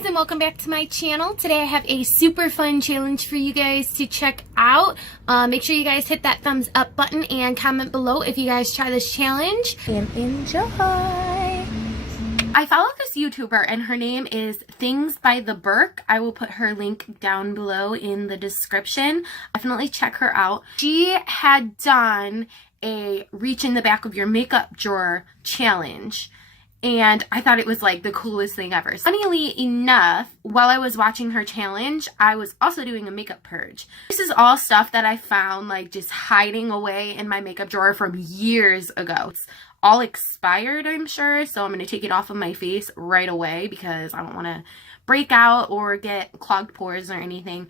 guys, and welcome back to my channel. Today I have a super fun challenge for you guys to check out. Make sure you guys hit that thumbs up button and comment below if you guys try this challenge. And enjoy! I follow this YouTuber and her name is Things by the Burke. I will put her link down below in the description. Definitely check her out. She had done a reach in the back of your makeup drawer challenge. And I thought it was like the coolest thing ever. Funnily enough, while I was watching her challenge, I was also doing a makeup purge. This is all stuff that I found like just hiding away in my makeup drawer from years ago. It's all expired, I'm sure, so I'm going to take it off of my face right away because I don't want to break out or get clogged pores or anything.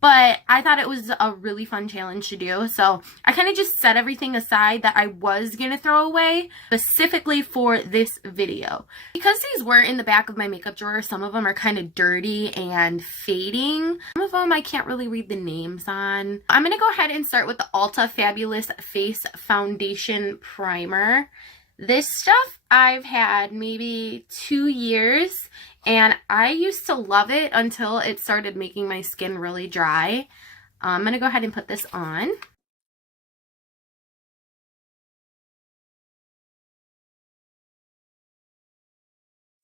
But I thought it was a really fun challenge to do. So I kind of just set everything aside that I was going to throw away specifically for this video. Because these were in the back of my makeup drawer, some of them are kind of dirty and fading. Some of them I can't really read the names on. I'm going to go ahead and start with the Ulta Fabulous Face Foundation Primer. This stuff I've had maybe 2 years, and I used to love it until it started making my skin really dry. I'm going to go ahead and put this on.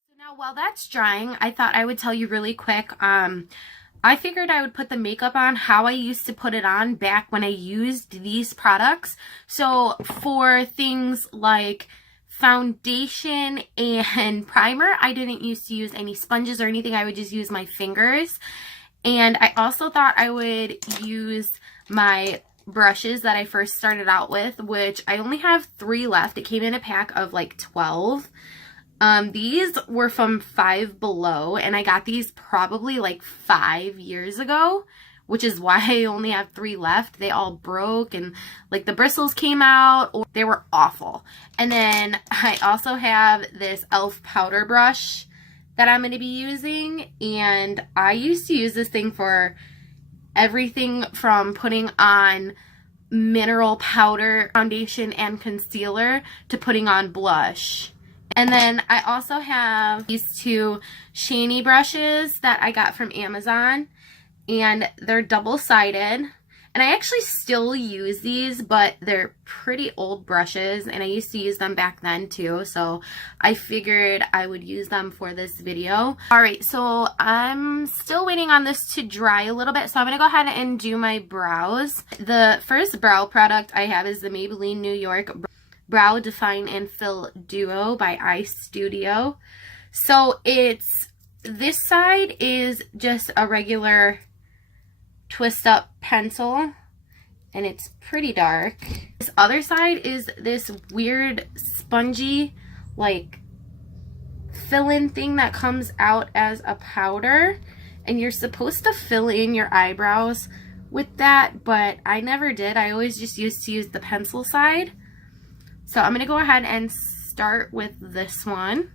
So now while that's drying, I thought I would tell you really quick, I figured I would put the makeup on how I used to put it on back when I used these products. So for things like foundation and primer, I didn't used to use any sponges or anything. I would just use my fingers. And I also thought I would use my brushes that I first started out with, which I only have 3 left. It came in a pack of like 12. These were from Five Below, and I got these probably like 5 years ago, which is why I only have 3 left. They all broke and like the bristles came out, or they were awful. And then I also have this e.l.f. powder brush that I'm going to be using, and I used to use this thing for everything from putting on mineral powder, foundation, and concealer to putting on blush. And then I also have these 2 Shiny brushes that I got from Amazon, and they're double-sided. And I actually still use these, but they're pretty old brushes, and I used to use them back then too, so I figured I would use them for this video. Alright, so I'm still waiting on this to dry a little bit, so I'm going to go ahead and do my brows. The first brow product I have is the Maybelline New York Brow Define and Fill Duo by Eye Studio. So this side is just a regular twist up pencil, and it's pretty dark. This other side is this weird spongy like fill-in thing that comes out as a powder, and you're supposed to fill in your eyebrows with that, but I never did. I always just used to use the pencil side. So I'm going to go ahead and start with this one.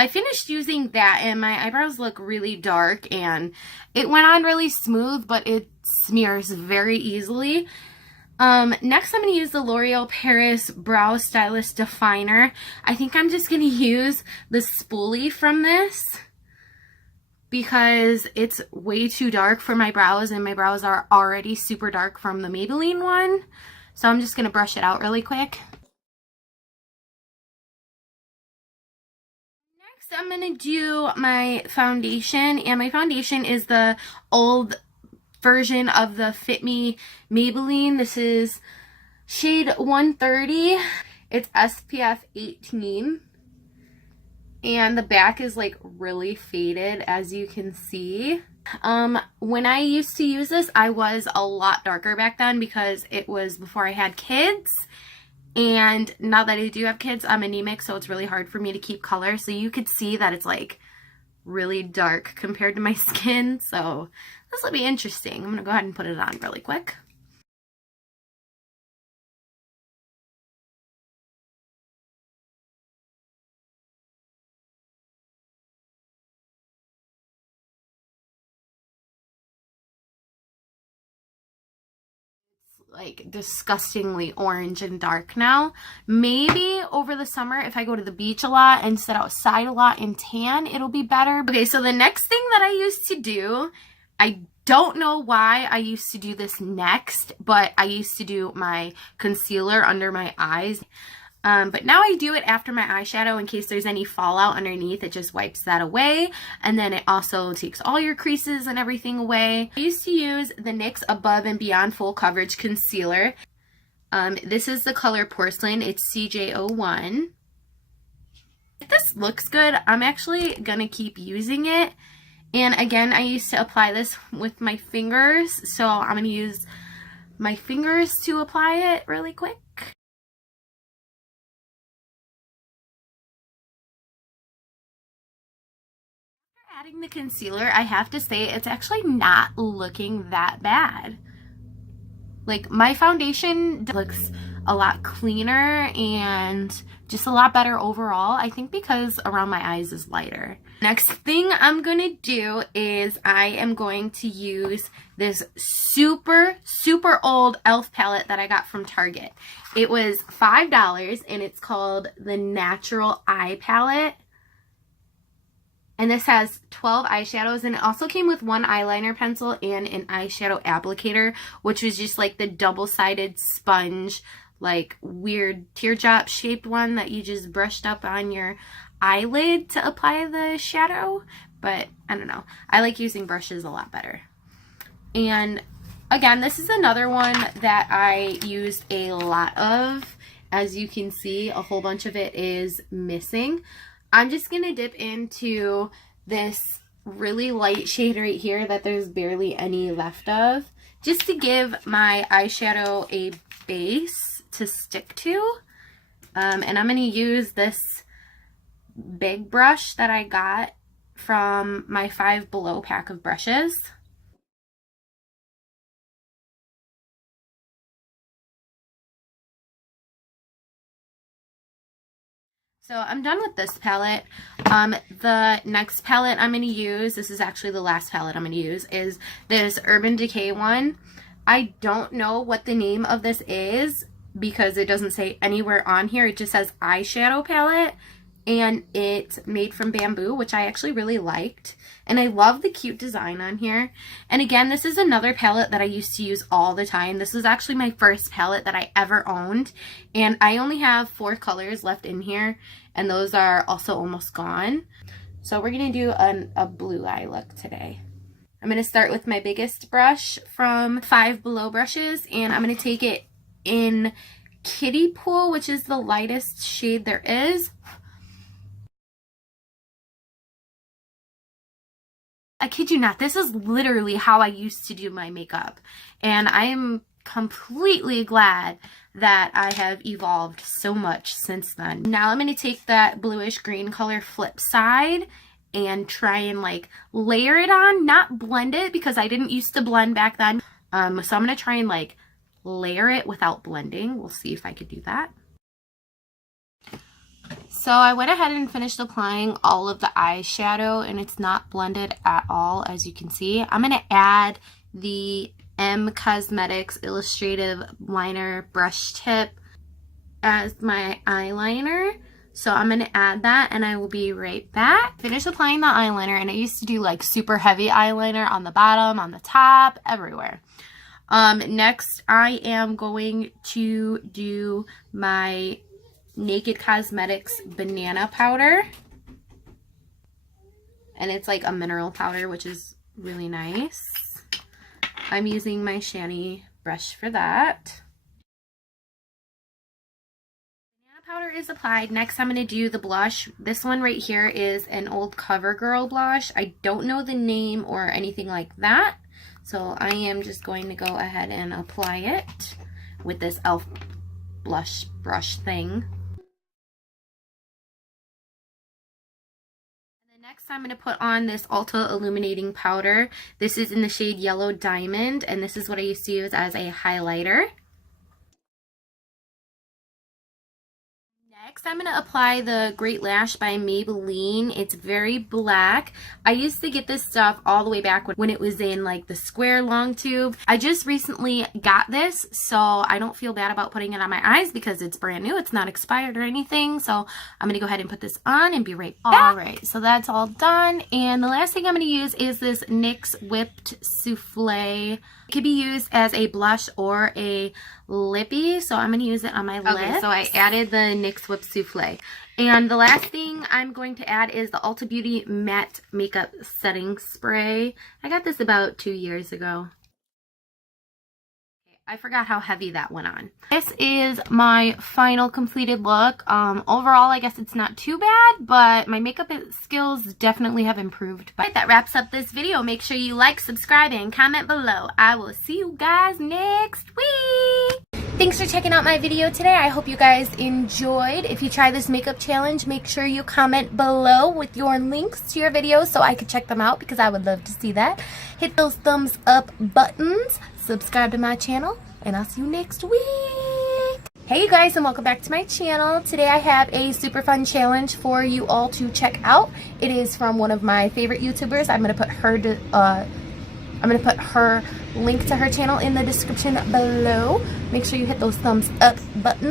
I finished using that, and my eyebrows look really dark, and it went on really smooth, but it smears very easily. Next I'm going to use the L'Oreal Paris Brow Stylist Definer. I think I'm just going to use the spoolie from this because it's way too dark for my brows, and my brows are already super dark from the Maybelline one. So I'm just going to brush it out really quick. Next I'm going to do my foundation, and my foundation is the old version of the Fit Me Maybelline. This is shade 130. It's SPF 18. And the back is like really faded, as you can see. When I used to use this, I was a lot darker back then because it was before I had kids. And now that I do have kids, I'm anemic, so it's really hard for me to keep color. So you could see that it's like really dark compared to my skin. So this will be interesting. I'm going to go ahead and put it on really quick. like disgustingly orange and dark now. Maybe over the summer, if I go to the beach a lot and sit outside a lot and tan, it'll be better. Okay, so the next thing that I used to do, I don't know why I used to do this next, but I used to do my concealer under my eyes. But now I do it after my eyeshadow in case there's any fallout underneath. It just wipes that away. And then it also takes all your creases and everything away. I used to use the NYX Above and Beyond Full Coverage Concealer. This is the color Porcelain. It's CJ01. If this looks good, I'm actually going to keep using it. And again, I used to apply this with my fingers. So I'm going to use my fingers to apply it really quick. Adding the concealer, I have to say it's actually not looking that bad. Like, my foundation looks a lot cleaner and just a lot better overall. I think because around my eyes is lighter. Next thing I'm gonna do is I am going to use this super old e.l.f. palette that I got from Target. It was $5 and it's called the Natural Eye Palette. And this has 12 eyeshadows, and it also came with one eyeliner pencil and an eyeshadow applicator, which was just like the double-sided sponge, like weird teardrop shaped one that you just brushed up on your eyelid to apply the shadow. But I don't know. I like using brushes a lot better. And again, this is another one that I used a lot of. As you can see, a whole bunch of it is missing. I'm just going to dip into this really light shade right here that there's barely any left of, just to give my eyeshadow a base to stick to. And I'm going to use this big brush that I got from my Five Below pack of brushes. So I'm done with this palette. The next palette I'm going to use, this is actually the last palette I'm going to use, is this Urban Decay one. I don't know what the name of this is because it doesn't say anywhere on here. It just says eyeshadow palette, and it's made from bamboo, which I actually really liked. And I love the cute design on here. And again, this is another palette that I used to use all the time. This was actually my first palette that I ever owned. And I only have 4 colors left in here, and those are also almost gone. So we're going to do a blue eye look today. I'm going to start with my biggest brush from Five Below brushes, and I'm going to take it in Kiddie Pool, which is the lightest shade there is. I kid you not, this is literally how I used to do my makeup, and I am completely glad that I have evolved so much since then. Now I'm going to take that bluish green color flip side and try and like layer it on, not blend it because I didn't used to blend back then. So I'm going to try and like layer it without blending. We'll see if I could do that. So I went ahead and finished applying all of the eyeshadow, and it's not blended at all, as you can see. I'm going to add the M Cosmetics Illustrative Liner Brush Tip as my eyeliner. So I'm going to add that, and I will be right back. Finished applying the eyeliner, and I used to do like super heavy eyeliner on the bottom, on the top, everywhere. Next, I am going to do my Naked Cosmetics banana powder, and it's like a mineral powder, which is really nice. I'm using my Shani brush for that. Banana powder is applied. Next I'm going to do the blush. This one right here is an old CoverGirl blush. I don't know the name or anything like that, so I am just going to go ahead and apply it with this e.l.f. blush brush thing. Next, I'm going to put on this Ulta Illuminating Powder. This is in the shade Yellow Diamond, and this is what I used to use as a highlighter. Next, I'm going to apply the Great Lash by Maybelline. It's very black. I used to get this stuff all the way back when it was in like the square long tube. I just recently got this, so I don't feel bad about putting it on my eyes because it's brand new. It's not expired or anything. So I'm going to go ahead and put this on and be right back. All right, so that's all done. And the last thing I'm going to use is this NYX Whipped Souffle. It could be used as a blush or a lippy, so I'm going to use it on my lips. Okay, so I added the NYX Whipped Souffle. And the last thing I'm going to add is the Ulta Beauty Matte Makeup Setting Spray. I got this about 2 years ago. I forgot how heavy that went on. This is my final completed look. Overall, I guess it's not too bad, but my makeup skills definitely have improved. But that wraps up this video. Make sure you like, subscribe, and comment below. I will see you guys next week. Thanks for checking out my video today. I hope you guys enjoyed. If you try this makeup challenge, make sure you comment below with your links to your videos so I could check them out because I would love to see that. Hit those thumbs up buttons. Subscribe to my channel, and I'll see you next week. Hey you guys, and welcome back to my channel. Today I have a super fun challenge for you all to check out. It is from one of my favorite YouTubers. I'm gonna put her link to her channel in the description below. Make sure you hit those thumbs up buttons.